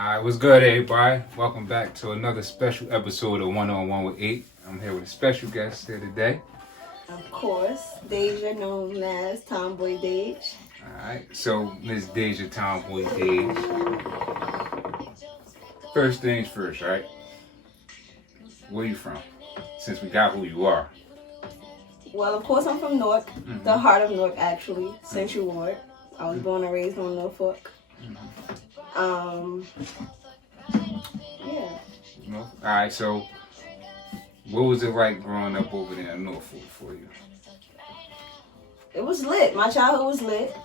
Alright, what's good, everybody? Welcome back to another special episode of 1on1wit8. I'm here with a special guest here today. Of course, Deja, known as Tomboy Dej. Alright, so Miss Deja Tomboy Dej. First things first, right? Where you from? Since we got who you are. Well, of course, I'm from Newark, the heart of Newark, actually, Central Ward. I was born and raised on Norfolk. Yeah. Alright, so what was it like growing up over there in Norfolk for you? It was lit. My childhood was lit.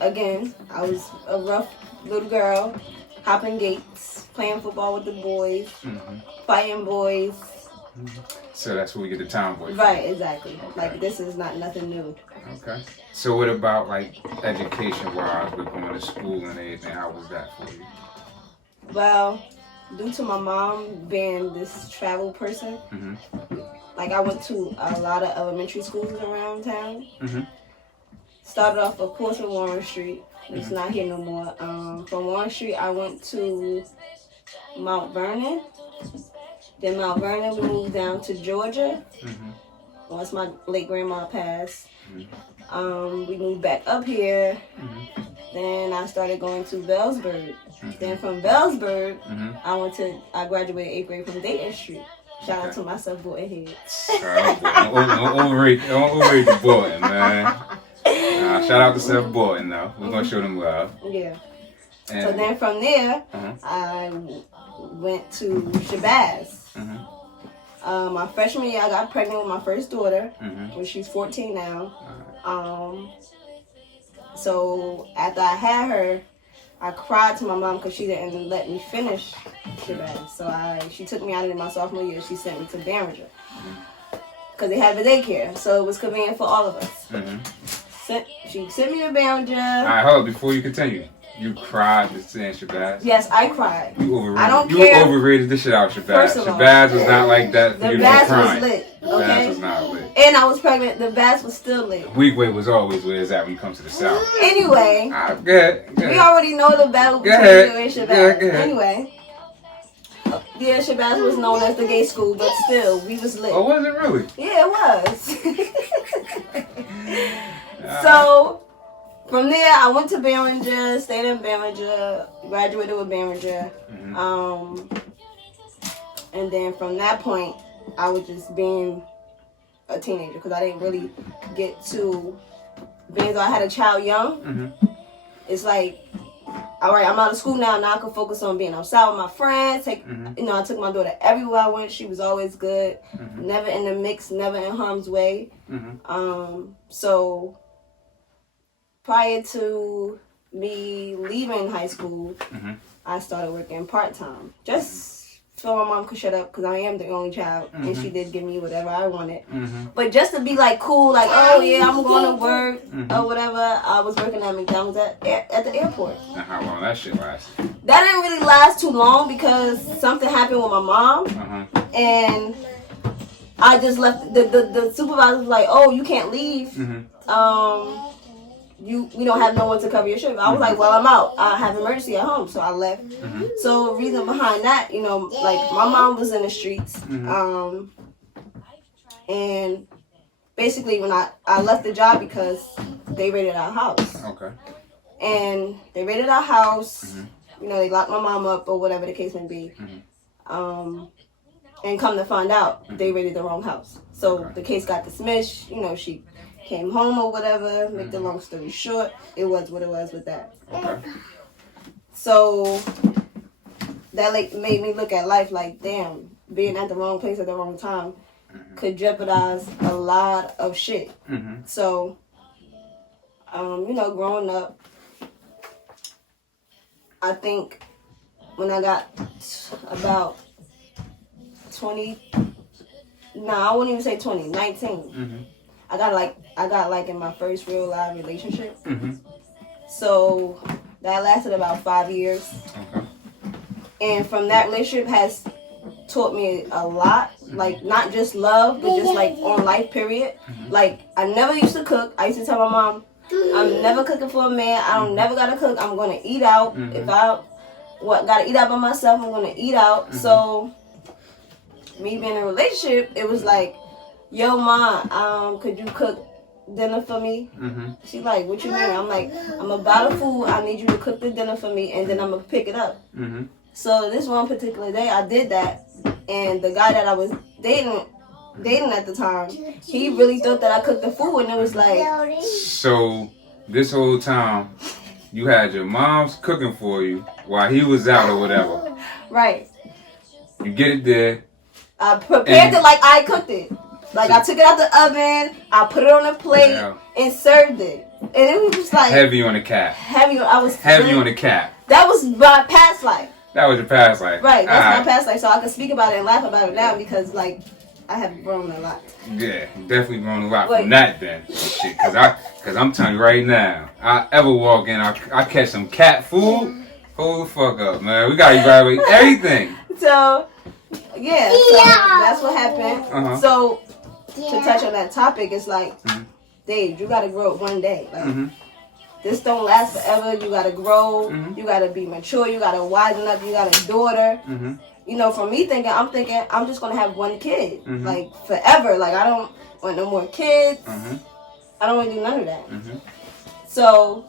Again, I was a rough little girl, hopping gates, playing football with the boys, fighting boys. So that's where we get the tomboy. Right, exactly. Okay. Like, this is not nothing new. Okay. So what about, like, education-wise, with going to school and everything? How was that for you? Well, due to my mom being this travel person, like, I went to a lot of elementary schools around town. Started off, of course, with Warren Street. It's not here no more. From Warren Street, I went to Mount Vernon. Then Mount Vernon, we moved down to Georgia. Once my late grandma passed. We moved back up here. Then I started going to Bellsburg. Then from Bellsburg, I graduated 8th grade from Dayton Street. Shout out to my subboy head. Don't overrate the boy, man. Shout out to Seth Boyden, though. We're going to show them love. Yeah. And so then from there, I went to Shabazz. My freshman year, I got pregnant with my first daughter, when she's 14 now. So after I had her, I cried to my mom because she didn't let me finish Shabazz. So she took me out of my sophomore year. She sent me to Barringer because they had the daycare, so it was convenient for all of us. She sent me to Barringer. All right, hold on, before you continue. You cried to saying Shabazz? Yes, I cried. You overrated. I don't care. You overrated the shit out of Shabazz. First of all, Shabazz was not like that. The You Bass crying. was lit. Okay. Bass was not lit. And I was pregnant. The Bass was still lit. Weequay was always where it's at when you come to the South. Anyway, Go ahead. we already know the battle between you and Shabazz. Go ahead. Anyway, yeah, Shabazz was known as the gay school, but still, we was lit. Oh, was it really? Yeah, it was. So, from there, I went to Barringer, stayed in Barringer, graduated with Barringer. And then from that point, I was just being a teenager because I didn't really get to, being though I had a child young, it's like, all right, I'm out of school now I can focus on being outside with my friends. I took my daughter everywhere I went. She was always good, never in the mix, never in harm's way. So prior to me leaving high school, I started working part-time. Just so my mom could shut up because I am the only child and she did give me whatever I wanted. But just to be like cool, like, oh yeah, I'm going to work or whatever, I was working at McDonald's at the airport. Now, how long that shit lasted? That didn't really last too long because something happened with my mom and I just left. The supervisor was like, oh, you can't leave. We don't have no one to cover your shift. I was like, well, I'm out. I have emergency at home, so I left. So reason behind that, like my mom was in the streets, and basically when I left the job because they raided our house. Okay. And they raided our house. They locked my mom up or whatever the case may be. And come to find out, they raided the wrong house. So the case got dismissed. She came home or whatever. Make the long story short, it was what it was with that. Okay. So that made me look at life like, damn, being at the wrong place at the wrong time could jeopardize a lot of shit. So, growing up, I think when I got about 20, I wouldn't even say 20, 19. I got like in my first real live relationship. So that lasted about 5 years. Okay. And from that relationship has taught me a lot. Like, not just love, but just like on life, period. Like, I never used to cook. I used to tell my mom, I'm never cooking for a man. I don't never gotta cook. I'm gonna eat out. If I gotta eat out by myself, I'm gonna eat out. So me being in a relationship, it was like, yo, ma, could you cook dinner for me? She's like, what you mean? I'm like, I'm about the food. I need you to cook the dinner for me, and then I'm gonna pick it up. So this one particular day, I did that, and the guy that I was dating at the time, he really thought that I cooked the food, and it was like. So this whole time, you had your mom's cooking for you while he was out or whatever. Right. You get it there. I prepared it like I cooked it. Like I took it out the oven, I put it on a plate, and served it. And it was just like heavy on the cap. I was heavy on the cap. That was my past life. That was your past life. Right, that's my past life. So I can speak about it and laugh about it now because like I have grown a lot. Yeah, definitely grown a lot from that then. Shit, cause I'm telling you right now, I ever walk in, I catch some cat food. Hold the fuck up, man. We gotta evaluate everything. So yeah, so that's what happened. So to touch on that topic, it's like, Dave, you gotta grow up one day. Like, this don't last forever. You gotta grow. You gotta be mature. You gotta wisen up. You got a daughter. You know, for me I'm thinking I'm just gonna have one kid, like forever. Like I don't want no more kids. I don't want to do none of that. So,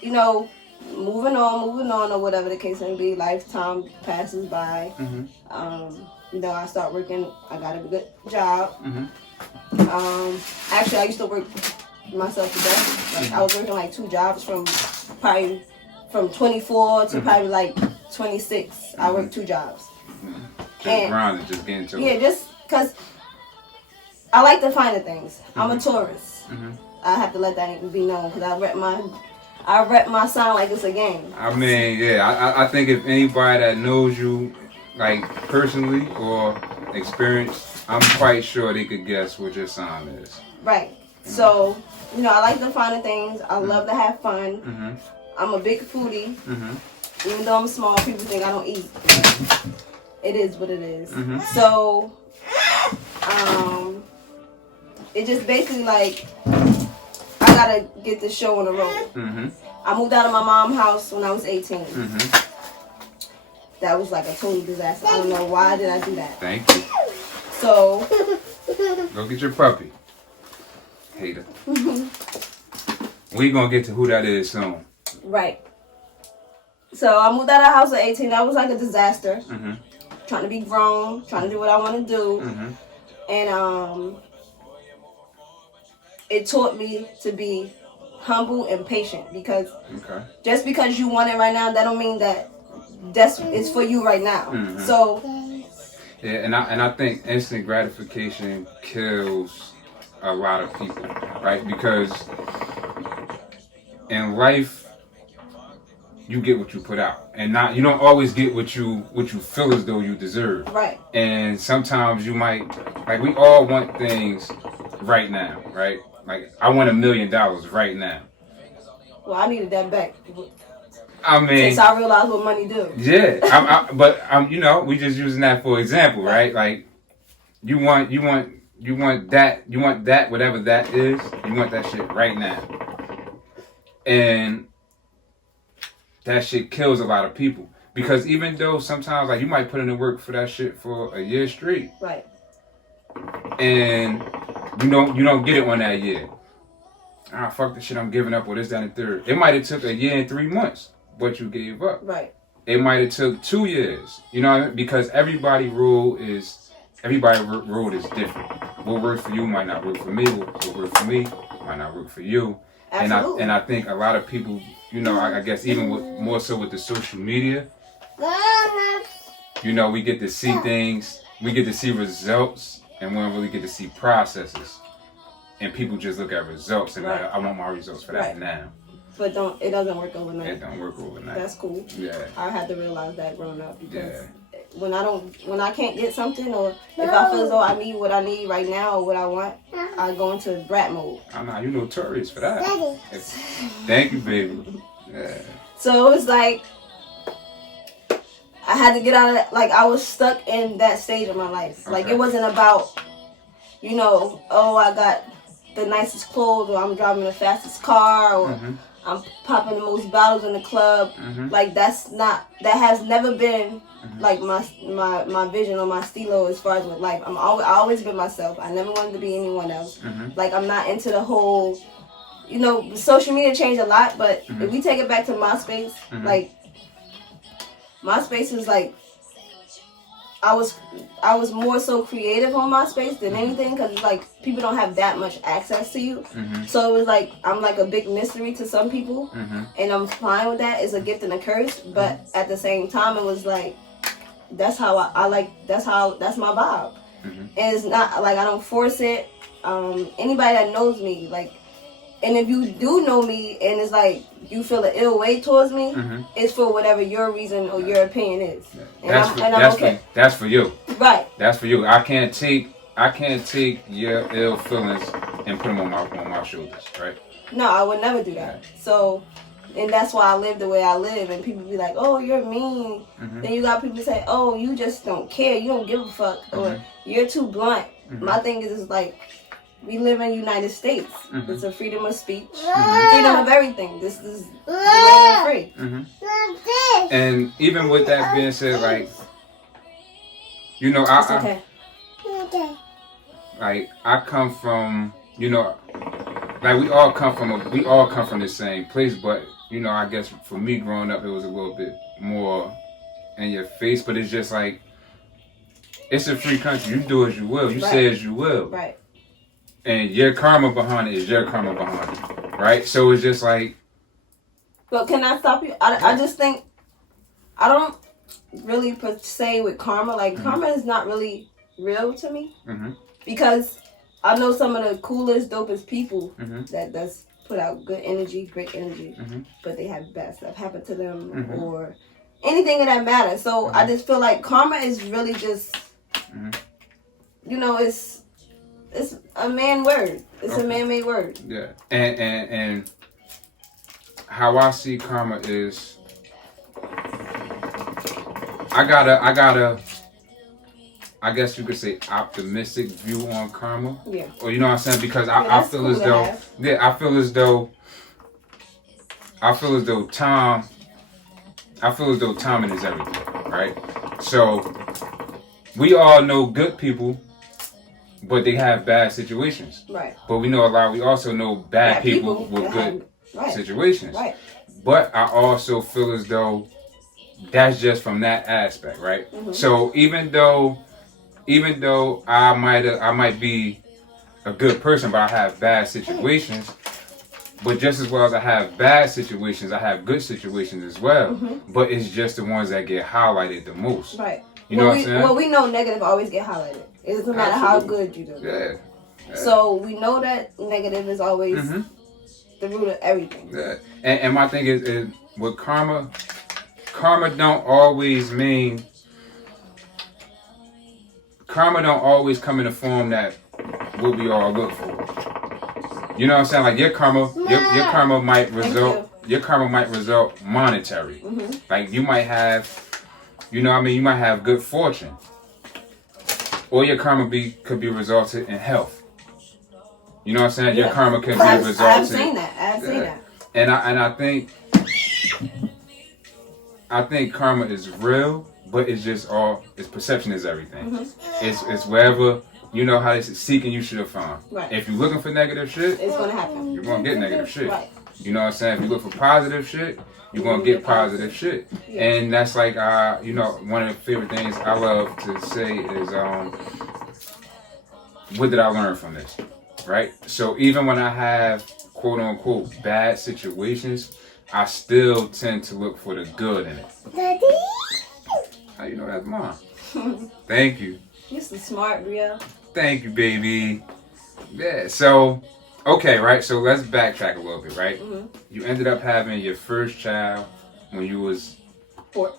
you know, moving on, or whatever the case may be. Lifetime passes by. You know, I start working. I got a good job. Actually, I used to work myself to death. Like I was working like 2 jobs from 24 to probably like 26. I worked 2 jobs. Just grinding, just getting to it. Yeah, just because I like to find the things. I'm a tourist. I have to let that be known because I rep my sign like it's a game. I mean, yeah, I think if anybody that knows you, like personally or experienced, I'm quite sure they could guess what your sign is. Right. So, you know, I like to find the things. I love to have fun. I'm a big foodie. Even though I'm small, people think I don't eat. It is what it is. So, it just basically like, I gotta get this show on the road. I moved out of my mom's house when I was 18. That was like a total disaster. I don't know why did I do that. Thank you. So, go get your puppy. Hater. We gonna get to who that is soon. Right. So I moved out of the house at 18. That was like a disaster. Trying to be grown, trying to do what I want to do. And it taught me to be humble and patient because just because you want it right now, that don't mean that it's for you right now. So yeah, and I think instant gratification kills a lot of people, right? Because in life, you get what you put out, and you don't always get what you feel as though you deserve. Right. And sometimes you might, like, we all want things right now, right? Like, I want $1 million right now. Well, I needed that back. I mean, since I realized what money do. Yeah, but you know, we just using that for example, right? Like, you want that, whatever that is, you want that shit right now, and that shit kills a lot of people because even though sometimes like you might put in the work for that shit for a year straight, right, and you don't get it on that year. Fuck the shit, I'm giving up, or this, that, and third. It might have took a year and 3 months, but you gave up. Right. It might have took 2 years, you know, because everybody's road is different. What works for you might not work for me. What works for me might not work for you. Absolutely. And I think a lot of people, you know, I guess even more so with the social media, you know, we get to see things, we get to see results, and we don't really get to see processes. And people just look at results and like, I want my results for that now. But it doesn't work overnight. It don't work overnight. That's cool. Yeah. I had to realize that growing up because when I can't get something, or if I feel as though I need what I need right now or what I want, I go into brat mode. I'm not, you notorious for that. Thank you, baby. Yeah. So it's like I had to get out of that. Like I was stuck in that stage of my life. Like it wasn't about, you know, oh, I got the nicest clothes, or I'm driving the fastest car, or I'm popping the most bottles in the club. Like that has never been like my vision or my stilo as far as with life. I always been myself. I never wanted to be anyone else. Like I'm not into the whole, social media changed a lot, but if we take it back to MySpace, like MySpace is like, I was more so creative on MySpace than anything, because it's like people don't have that much access to you. So it was like I'm like a big mystery to some people, and I'm fine with that. It's a gift and a curse, but at the same time, it was like that's how I like that's my vibe, and it's not like I don't force it. Anybody that knows me, like, and if you do know me and it's like you feel an ill way towards me, it's for whatever your reason or your opinion is. And I'm okay. That's for you. Right. That's for you. I can't take your ill feelings and put them on my shoulders, right? No, I would never do that. So, and that's why I live the way I live. And people be like, "Oh, you're mean." Then you got people say, "Oh, you just don't care. You don't give a fuck," or "You're too blunt." My thing is like, we live in the United States. It's a freedom of speech, freedom of everything. This is the way we're free. And even with that being said, like, I come from, like we all come from the same place, but I guess for me growing up, it was a little bit more in your face. But it's just like, it's a free country. You do as you will. You say as you will. Right. And your karma behind it is your karma behind it, right? So it's just like. But can I stop you? I just think I don't really per se with karma. Like karma is not really real to me, because I know some of the coolest, dopest people that's put out good energy, great energy, but they have bad stuff happen to them or anything of that matter. So I just feel like karma is really just, it's a man word. It's a man-made word. Yeah, and how I see karma is, I guess you could say optimistic view on karma. Yeah. Or you know what I'm saying? Because I feel as though timing is everything, right? So we all know good people, but they have bad situations. Right. But we also know bad people with good situations. Right. But I also feel as though that's just from that aspect, right? So even though I might be a good person, but I have bad situations. But just as well as I have bad situations, I have good situations as well. But it's just the ones that get highlighted the most. Right. You know what I'm saying? Well, we know negative always get highlighted. It doesn't matter how good you do. Yeah. So we know that negative is always the root of everything. Yeah. And my thing is with karma don't always come in the form that what we all look for. You know what I'm saying? Like your karma might result monetary. Like you might have, you might have good fortune. Or your karma could be resulted in health. You know what I'm saying? Your karma can be resulted. I've seen that. And I think karma is real, but it's just its perception is everything. It's wherever, how they say, seeking you should have found. Right. If you're looking for negative shit, it's gonna happen. You're gonna get negative shit. Right. You know what I'm saying? If you look for positive shit, you're gonna get positive shit. Yeah. And that's like one of the favorite things I love to say is what did I learn from this? Right? So even when I have quote unquote bad situations, I still tend to look for the good in it. Daddy? How you know that's mom? Thank you. You're so smart, Bria. Thank you, baby. Yeah, so, okay, right? So let's backtrack a little bit, right? You ended up having your first child when you was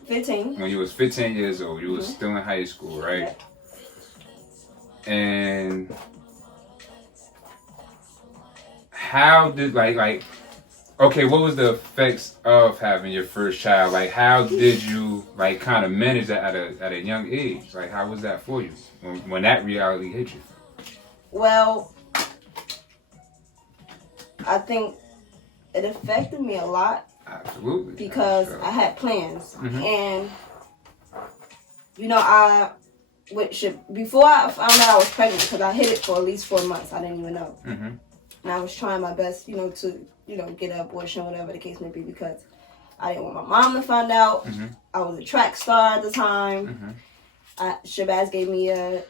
15. When you was 15 years old. You was still in high school, right? Yeah. And how did, okay, what was the effects of having your first child? Like, how did you, kind of manage that at a young age? Like, how was that for you when that reality hit you? Well, I think it affected me a lot. Absolutely. Because I had plans. And, you know, before I found out I was pregnant, because I hid it for at least 4 months. I didn't even know. And I was trying my best, you know, to, you know, get an abortion, whatever the case may be, because I didn't want my mom to find out. I was a track star at the time. Shabazz gave me the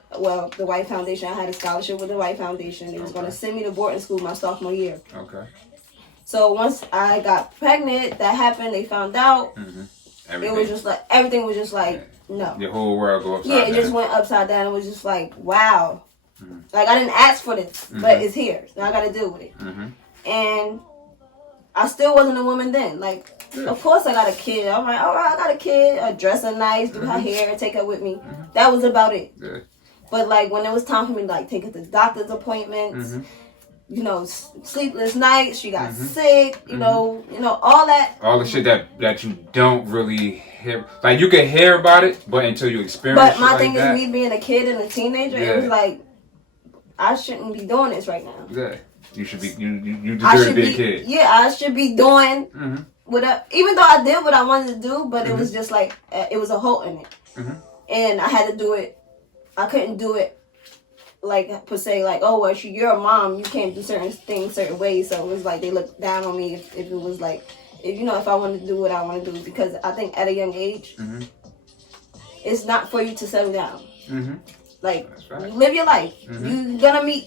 White Foundation. I had a scholarship with the White Foundation. They was going to send me to boarding school my sophomore year. Okay. So once I got pregnant, that happened. They found out. It was just like, everything was just like, no. The whole world go upside down. Yeah, it just went upside down. It was just like, wow. Like, I didn't ask for this, but it's here. So I got to deal with it. And I still wasn't a woman then. Like, of course I got a kid. I'm like, all right, I got a kid. I dress her nice, do her hair, take her with me. That was about it. But, like, when it was time for me to, like, take her to doctor's appointments, you know, sleepless nights, she got sick, you know, all that. All the shit that you don't really hear. Like, you can hear about it, but until you experience it. But my thing is, me being a kid and a teenager, it was like, I shouldn't be doing this right now. Yeah. You should be, you deserve to be a kid. Yeah, I should be doing even though I did what I wanted to do, but it was just like, it was a hole in it. And I had to do it. I couldn't do it, like, per se, like, oh, well, you're a mom, you can't do certain things certain ways. So it was like, they looked down on me if it was like, if I wanted to do what I want to do. Because I think at a young age, it's not for you to settle down. Like, you live your life. You're going to meet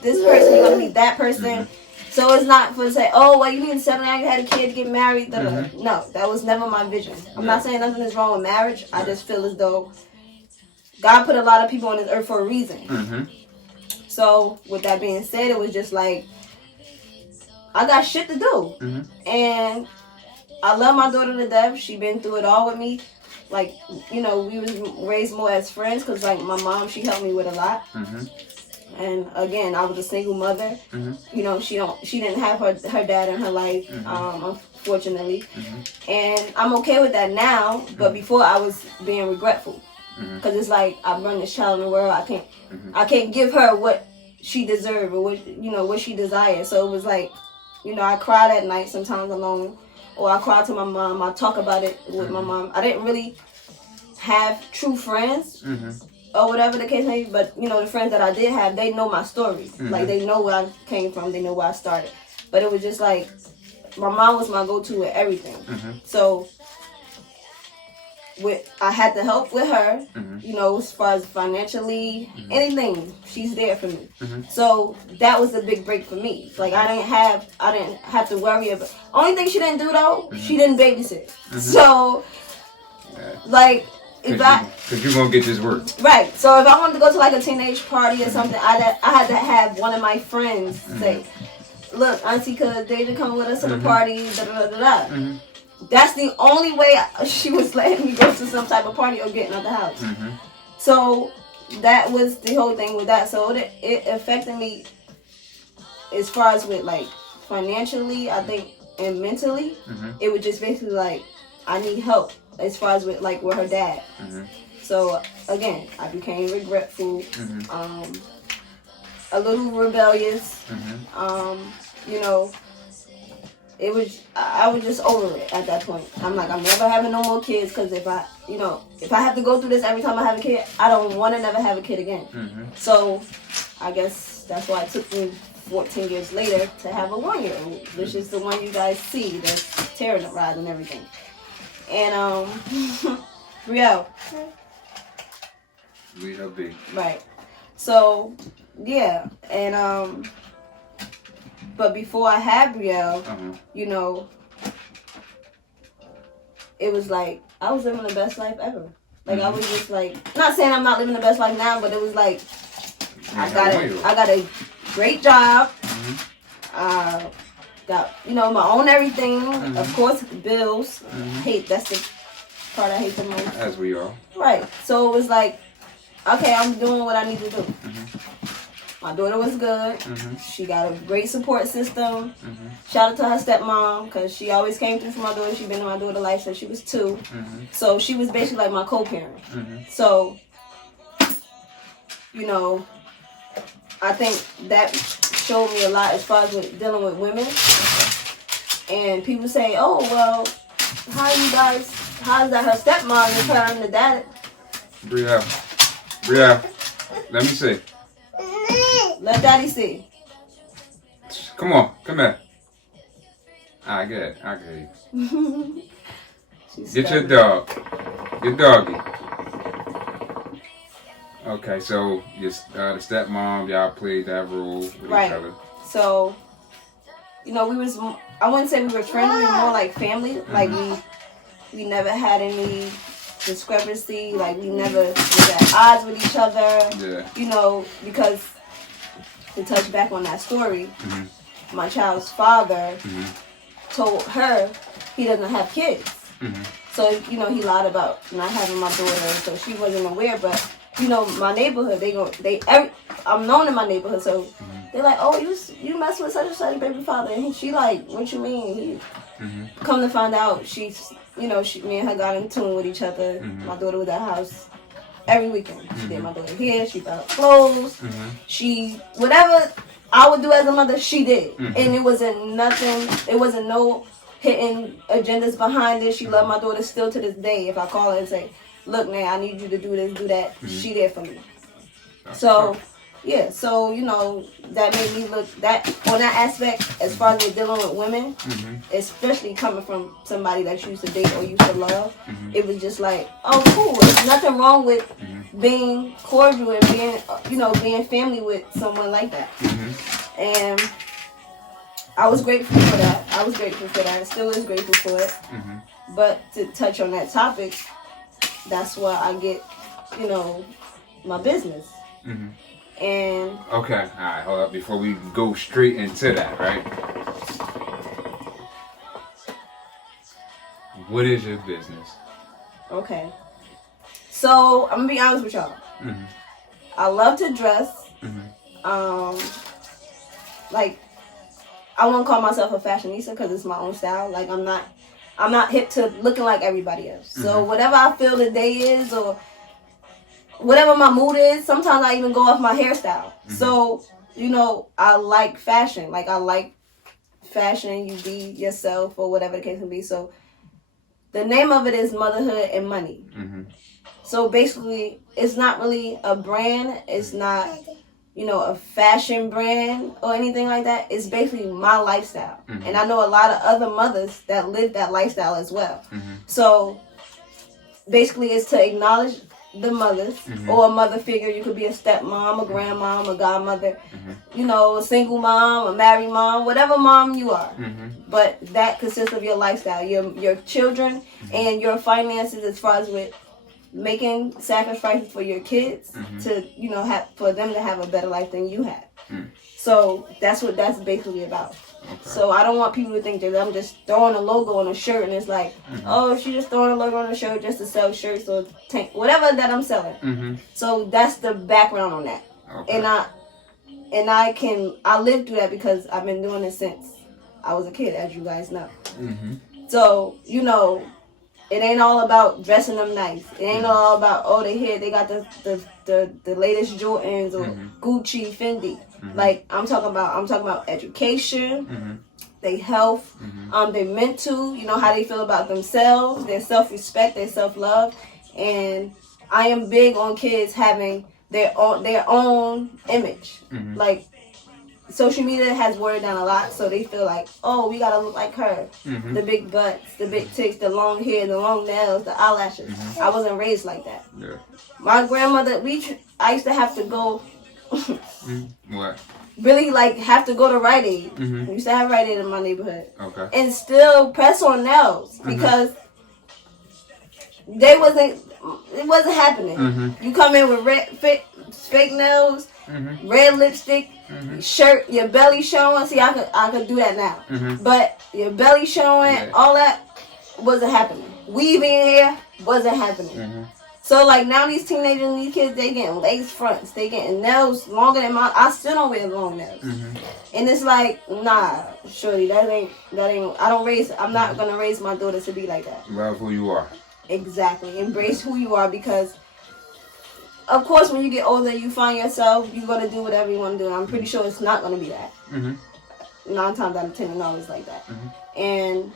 this person, you're going to meet that person. So it's not for to say, oh, well, you need to settle down, you had a kid, get married. No, that was never my vision. I'm not saying nothing is wrong with marriage. I just feel as though God put a lot of people on this earth for a reason. So, with that being said, it was just like, I got shit to do. And I love my daughter to death. She been through it all with me. Like, you know, we was raised more as friends because, like, my mom, she helped me with a lot. And again, I was a single mother. You know, she didn't have her dad in her life, unfortunately. And I'm okay with that now, but before I was being regretful. Because it's like, I run this child in the world. I can't give her what she deserved or what she desired. So it was like, you know, I cried at night sometimes alone, or I cried to my mom. I talk about it with my mom. I didn't really have true friends or whatever the case may be, but you know, the friends that I did have, they know my story. Like, they know where I came from. They know where I started. But it was just like, my mom was my go-to with everything. So I had to help with her, you know, as far as financially, anything, she's there for me. So that was a big break for me. Like, I didn't have to worry about. Only thing she didn't do though, she didn't babysit. So, like, because you're gonna get this work. Right. So if I wanted to go to like a teenage party or something, I had to have one of my friends say, "Look, Auntie, could Deja come with us to the party?" Da da da da. That's the only way she was letting me go to some type of party or getting out the house. So that was the whole thing with that. So it affected me as far as with like financially, I think, and mentally. It was just basically like, I need help as far as with like with her dad. So again, I became regretful, a little rebellious. You know, I was just over it at that point. I'm like, I'm never having no more kids, because if I have to go through this every time I have a kid, I don't want to never have a kid again. So I guess that's why it took me 14 years later to have a 1-year-old, which is the one you guys see that's tearing up ride and everything. And Brielle. We have big. Right. So yeah, and but before I had Brielle, you know, it was like I was living the best life ever. Like I was just like, not saying I'm not living the best life now, but it was like I got a great job. Got, you know, my own everything. Of course, bills. That's the part I hate the most. As we are. Right. So it was like, okay, I'm doing what I need to do. My daughter was good. She got a great support system. Shout out to her stepmom, because she always came through for my daughter. She's been in my daughter's life since she was 2. So she was basically like my co-parent. So, you know, I think that showed me a lot as far as with dealing with women. And people say, "Oh, well, how is that her stepmom and her and the dad?" Bria, let me see. Let daddy see. Come on, come here. I get it. I get you. Get your dog. Your doggy. Okay, so the stepmom, y'all played that role with each other. So, you know, I wouldn't say we were friends, we were more like family. Like we never had any discrepancy, like we never was at odds with each other. Yeah. You know, because to touch back on that story, my child's father told her he doesn't have kids. So, you know, he lied about not having my daughter, so she wasn't aware. But, you know, my neighborhood, I'm known in my neighborhood, so they're like, "Oh, you mess with such and such baby father," and she like, "What you mean?" Come to find out, she's, you know, me and her got in tune with each other. My daughter was at the house every weekend. She did my daughter hair, she bought clothes, she, whatever I would do as a mother, she did. And it wasn't no hidden agendas behind it. She loved my daughter still to this day. If I call her and say, "Look, man, I need you to do this, do that," she there for me. So, yeah, so, you know, that made me look that on that aspect as far as dealing with women, especially coming from somebody that you used to date or used to love. It was just like, oh, cool. There's nothing wrong with being cordial and being, you know, being family with someone like that. And I was grateful for that. I still is grateful for it. But to touch on that topic, that's where I get, you know, my business. And okay, all right, hold up before we go straight into that, right? What is your business? Okay, so I'm gonna be honest with y'all. I love to dress. Like, I won't call myself a fashionista because it's my own style. Like, I'm not hip to looking like everybody else. So whatever I feel the day is, or whatever my mood is, sometimes I even go off my hairstyle. So, you know, I like fashion. Like, I like fashion. You be yourself or whatever the case may be. So, the name of it is Motherhood and Money. So, basically, it's not really a brand. It's not, you know, a fashion brand or anything like that. It's basically my lifestyle. And I know a lot of other mothers that live that lifestyle as well. So, basically, it's to acknowledge the mothers or a mother figure. You could be a stepmom, a grandmom, a godmother, you know, a single mom, a married mom, whatever mom you are. But that consists of your lifestyle, your children, and your finances as far as with making sacrifices for your kids to, you know, for them to have a better life than you had. So that's what that's basically about. So I don't want people to think that I'm just throwing a logo on a shirt and it's like, oh, she's just throwing a logo on a shirt just to sell shirts or tank, whatever that I'm selling. So that's the background on that. And I lived through that because I've been doing it since I was a kid, as you guys know. So, you know, it ain't all about dressing them nice. It ain't all about, oh, they got the latest Jordans or Gucci, Fendi. Like, I'm talking about education, their health, their mental, you know, how they feel about themselves, their self-respect, their self-love. And I am big on kids having their own image. Like, social media has watered down a lot, so they feel like, oh, we gotta look like her. The big butts, the big tits, the long hair, the long nails, the eyelashes. I wasn't raised like that. My grandmother, I used to have to go what? Really, like, have to go to Rite Aid. We used to have Rite Aid in my neighborhood. Okay. And still press on nails because it wasn't happening. You come in with fake nails, red lipstick, shirt, your belly showing. See, I could do that now. But your belly showing, all that wasn't happening. Weave in here wasn't happening. So, like, now these teenagers and these kids, they getting lace fronts. They getting nails longer than mine. I still don't wear long nails. And it's like, nah, shorty, that ain't, I'm not going to raise my daughter to be like that. Love who you are. Exactly. Embrace who you are because of course, when you get older, you find yourself, you're going to do whatever you want to do. I'm pretty sure it's not going to be that. 9 times out of 10, it's always like that. And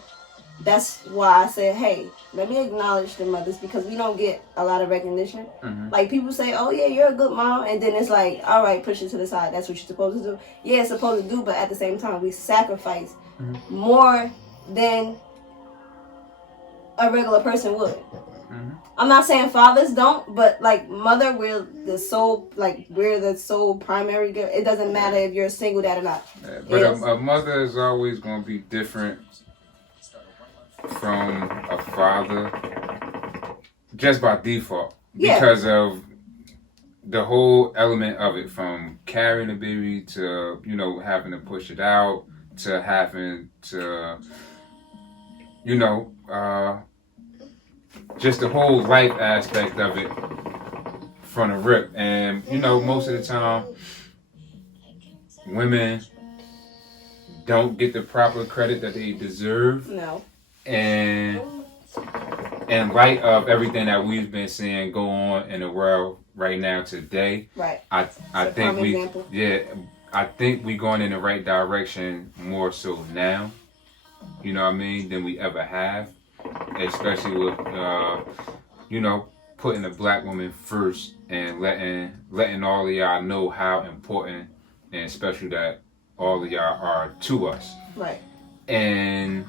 that's why I said, hey, let me acknowledge the mothers, because we don't get a lot of recognition. Like, people say, oh, yeah, you're a good mom. And then it's like, all right, push it to the side. That's what you're supposed to do. Yeah, it's supposed to do, but at the same time, we sacrifice more than a regular person would. I'm not saying fathers don't, but like mother, we're the sole primary girl. It doesn't matter if you're a single dad or not. Yeah, but a mother is always going to be different from a father, just by default, because of the whole element of it, from carrying a baby to, you know, having to push it out, to having to, you know, just the whole life aspect of it from the rip. And, you know, most of the time, women don't get the proper credit that they deserve. No. And in light of everything that we've been seeing go on in the world right now today, right? I think I think we're going in the right direction more so now, you know what I mean, than we ever have, especially with you know, putting a black woman first and letting all of y'all know how important and special that all of y'all are to us. Right. And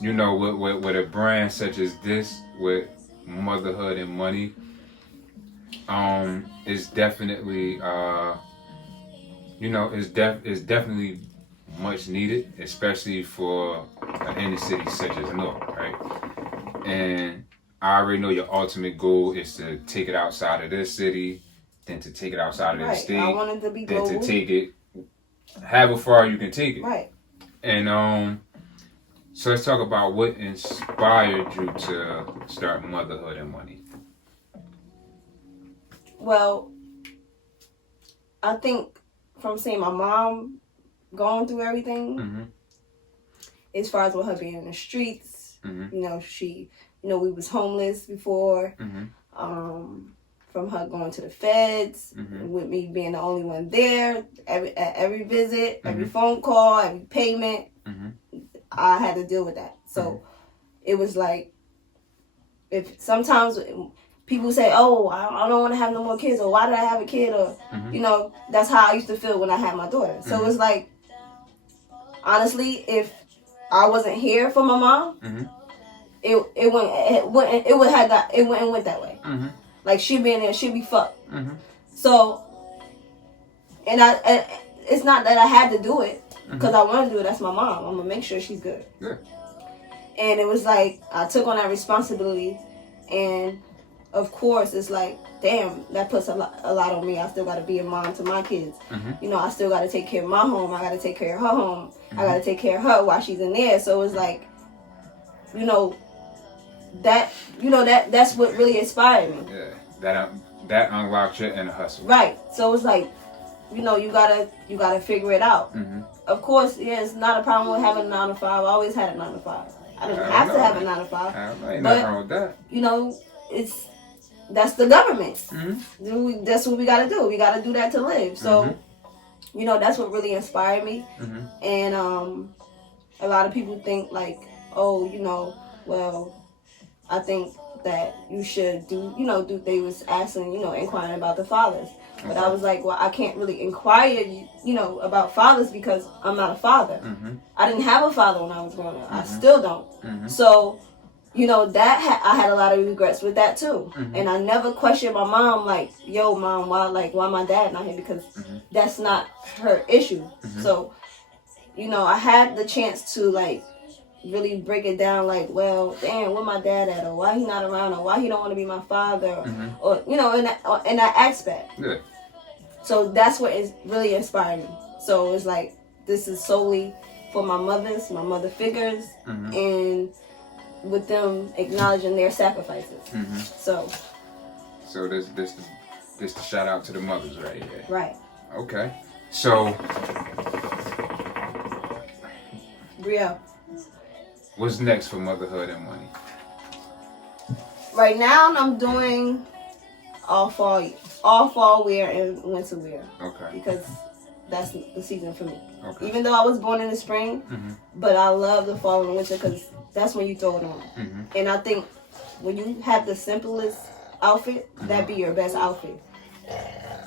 you know, with a brand such as this, with Motherhood and Money, it's definitely, you know, it's definitely much needed, especially for an inner city such as North, right? And I already know your ultimate goal is to take it outside of this city, then to take it outside of the state, I wanted to be global. then to take it, however far you can take it. Right. And so let's talk about what inspired you to start Motherhood and Money. Well, I think from seeing my mom going through everything, as far as with her being in the streets, you know, we was homeless before, from her going to the feds, with me being the only one there, at every visit, every phone call, every payment, I had to deal with that. So it was like, if sometimes people say, oh, I don't want to have no more kids, or why did I have a kid, or, you know, that's how I used to feel when I had my daughter. So it's like, honestly, if I wasn't here for my mom, it wouldn't went that way. Like, she'd be in there, she'd be fucked. So, and it's not that I had to do it, because I want to do it. That's my mom. I'm going to make sure she's good. And it was like, I took on that responsibility. And, of course, it's like, damn, that puts a lot on me. I still got to be a mom to my kids. You know, I still got to take care of my home. I got to take care of her home. I got to take care of her while she's in there. So it's like, you know, that's what really inspired me. Yeah, that unlocked your inner hustle. Right. So it's like, you know, you gotta figure it out. Of course, yeah, it's not a problem with having a 9 to 5. I always had a 9 to 5. I didn't have to have a 9 to 5. Ain't nothing wrong with that. You know, that's the government. That's what we gotta do. We gotta do that to live. So, you know, that's what really inspired me. And a lot of people think like, oh, you know, well, I think that you should do, they was asking, inquiring about the fathers. But I was like, well, I can't really inquire, about fathers because I'm not a father. I didn't have a father when I was growing up. I still don't. So, that I had a lot of regrets with that too. And I never questioned my mom like, yo, mom, why my dad not here? Because that's not her issue. So, I had the chance to like really break it down like, well, damn, where my dad at, or why he not around, or why he don't want to be my father, or in that aspect. Yeah. So that's what is really inspired me. So it's like, this is solely for my mother figures, and with them acknowledging their sacrifices. So this the shout out to the mothers right here. Right. Okay. So Bria, what's next for Motherhood and Money? Right now I'm doing all fall wear and winter wear. Okay. Because that's the season for me. Okay. Even though I was born in the spring, but I love the fall and winter because that's when you throw it on. And I think when you have the simplest outfit, that be your best outfit.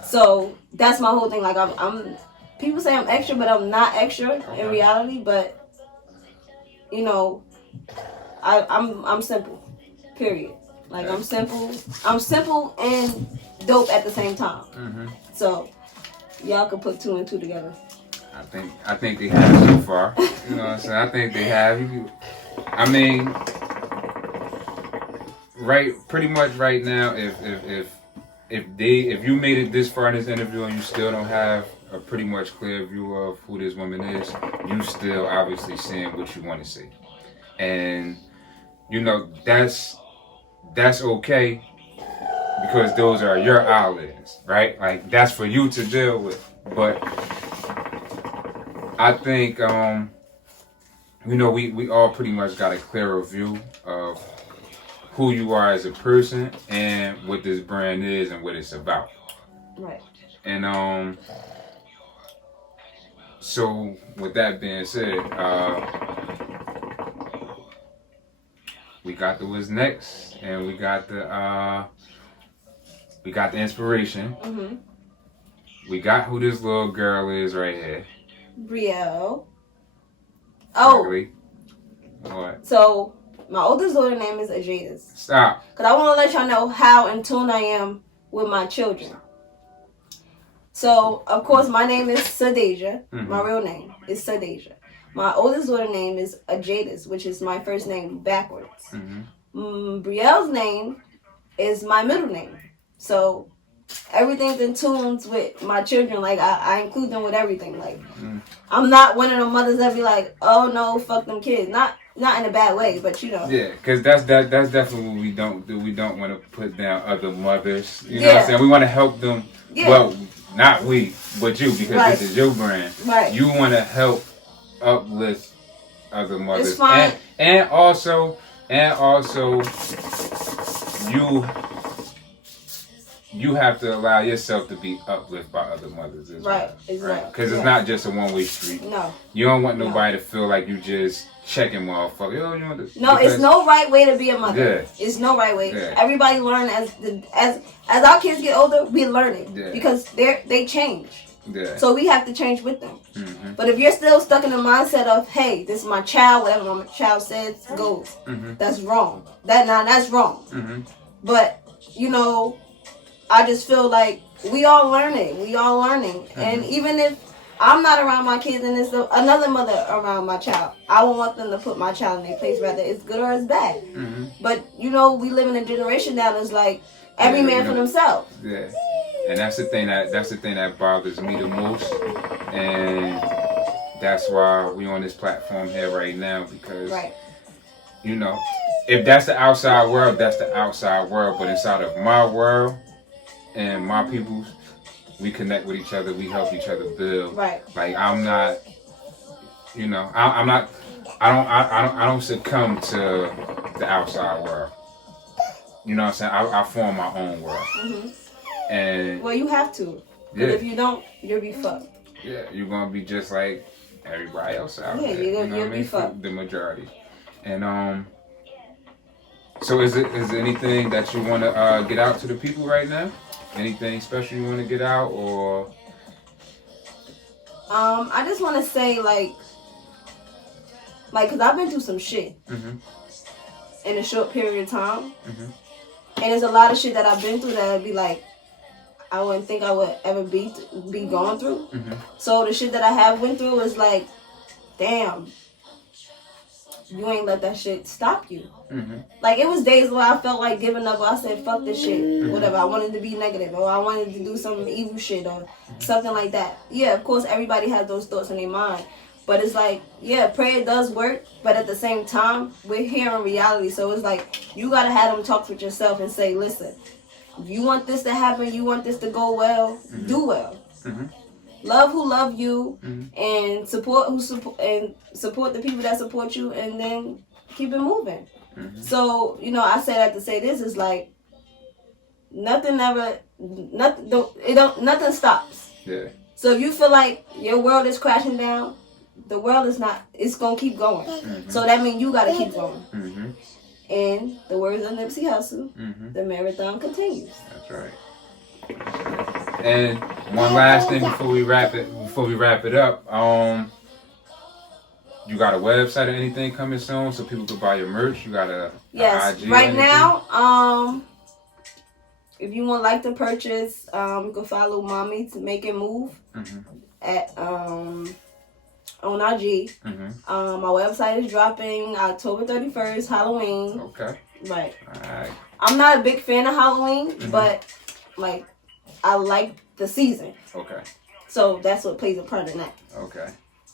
So that's my whole thing. Like I'm people say I'm extra, but I'm not extra in reality. But you know, I'm simple. Period. Like I'm simple and dope at the same time. So y'all could put 2 and 2 together. I think they have so far. You know what I'm saying? I think they have. I mean, pretty much right now, if you made it this far in this interview and you still don't have a pretty much clear view of who this woman is, you still obviously saying what you want to say, and you know that's okay because those are your outlets, right? Like that's for you to deal with, but. I think, we all pretty much got a clearer view of who you are as a person and what this brand is and what it's about. Right. And so with that being said, we got the what's next, and we got the inspiration. We got who this little girl is right here. Brielle. Exactly. What? So my oldest daughter name is Ajada's. Stop. Cause I want to let y'all know how in tune I am with my children. So of course my name is Sadasia. My real name is Sadasia. My oldest daughter name is Ajada's, which is my first name backwards. Brielle's name is my middle name. So everything's in tunes with my children. Like I include them with everything. Like I'm not one of the mothers that be like, oh no, fuck them kids. Not in a bad way, but you know. Yeah, because that's definitely what we don't do. We don't want to put down other mothers. You know what I'm saying? We want to help them. Yeah. Well, not we, but you, because this is your brand. Right. You want to help uplift other mothers. It's fine. And also you have to allow yourself to be uplifted by other mothers as well. Exactly. Because it's not just a one-way street. No. You don't want nobody to feel like you just checking motherfucker. Oh, you want to, no, it's no right way to be a mother. Yeah. It's no right way. Yeah. Everybody learn as our kids get older, we learn it because they change. Yeah. So we have to change with them. But if you're still stuck in the mindset of, hey, this is my child, whatever my child says goes, that's wrong. That's wrong. But you know, I just feel like we all learning. And even if I'm not around my kids and it's another mother around my child, I don't want them to put my child in their place, whether it's good or it's bad. But you know, we live in a generation now that's like every man for themselves. Yeah. And that's the thing that bothers me the most. And that's why we on this platform here right now, because you know, if that's the outside world, that's the outside world. But inside of my world and my people's, we connect with each other, we help each other build. Right. Like I'm not, you know, I don't succumb to the outside world. You know what I'm saying? I form my own world. And well, you have to. But if you don't, you'll be fucked. Yeah, you're gonna be just like everybody else out there. Yeah, you'll be fucked. The majority. And so is there anything that you want to get out to the people right now? Anything special you want to get out, or? I just want to say like, cause I've been through some shit in a short period of time, and there's a lot of shit that I've been through that I'd be like, I wouldn't think I would ever be going through. So the shit that I have went through is like, damn, you ain't let that shit stop you. Like it was days where I felt like giving up. Or I said, fuck this shit, whatever. I wanted to be negative, or I wanted to do some evil shit, or something like that. Yeah, of course, everybody has those thoughts in their mind. But it's like, yeah, prayer does work, but at the same time, we're here in reality. So it's like, you gotta have them talk with yourself and say, listen, if you want this to happen, you want this to go well, do well. Love who love you, and support the people that support you, and then keep it moving. So, you know, I say that to say this is like, nothing stops. Yeah. So if you feel like your world is crashing down, the world is not. It's gonna keep going. Mm-hmm. So that means you gotta keep going. Mm-hmm. And the words of Nipsey Hussle, Mm-hmm. the marathon continues. That's right. And one last thing before we wrap it up, you got a website or anything coming soon so people can buy your merch? You got a Yes. IG Right now, if you would like to purchase, you can follow Mommy to Make It Move at on IG. My website is dropping October 31st, Halloween. Okay. Right. Alright. I'm not a big fan of Halloween, but like I like the season. Okay. So that's what plays a part in that. Okay.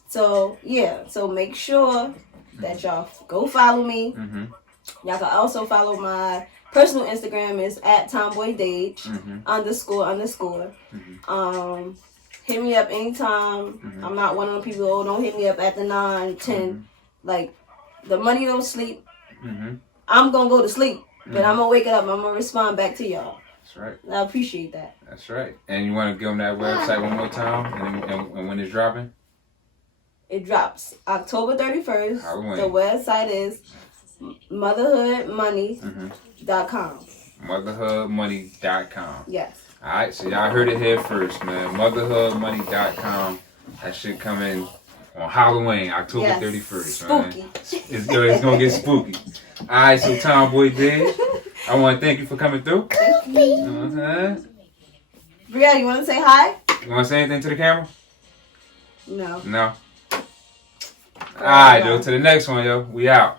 So yeah, so make sure that y'all go follow me. Y'all can also follow my personal Instagram is at tomboydage __. Hit me up anytime. I'm not one of the people who don't hit me up at the 9, 10. Like the money don't sleep. I'm gonna go to sleep, but I'm gonna wake up. I'm gonna respond back to y'all. That's right. I appreciate that. That's right. And you want to give them that website one more time, and when it's dropping? It drops October 31st. Halloween. The website is motherhoodmoney.com. Motherhoodmoney.com. Yes. Alright, so y'all heard it here first, man. Motherhoodmoney.com. That shit coming on Halloween, October 31st, spooky. man. It's gonna get spooky. Alright, so Tomboy Dave, I want to thank you for coming through. Brianna, you want to say hi? You want to say anything to the camera? No. No? Alright, yo, to the next one, yo. We out.